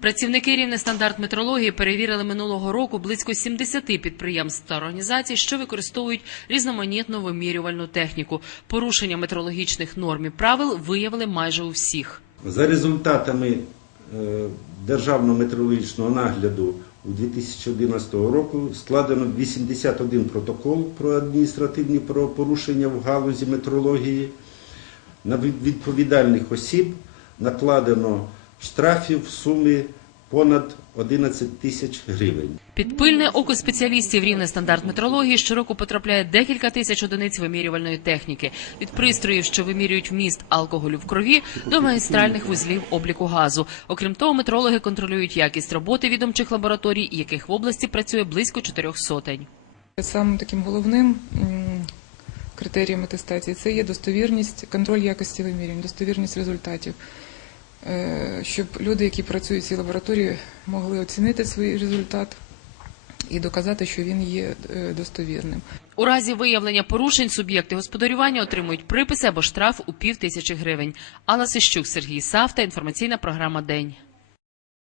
Працівники рівне стандарт метрології перевірили минулого року близько 70 підприємств та організацій, що використовують різноманітну вимірювальну техніку. Порушення метрологічних норм і правил виявили майже у всіх. За результатами е, державного метеорологічного нагляду у 2011 року складено 81 протокол про адміністративні правопорушення в галузі метрології. На відповідальних осіб накладено штрафів в сумі понад 11 тисяч гривень. Під пильне око спеціалістів рівне стандарт метрології щороку потрапляє декілька тисяч одиниць вимірювальної техніки від пристроїв, що вимірюють вміст алкоголю в крові, до магістральних вузлів обліку газу. Окрім того, метрологи контролюють якість роботи відомчих лабораторій, яких в області працює близько чотирьох сотень. Самим таким головним критерієм атестації це є достовірність, контроль якості вимірювань, достовірність результатів. Е, Щоб люди, які працюють в цій лабораторії, могли оцінити свій результат і доказати, що він є е, достовірним. У разі виявлення порушень суб'єкти господарювання отримують приписи або штраф у пів тисячі гривень. Алла Сищук, Сергій Савта, інформаційна програма День.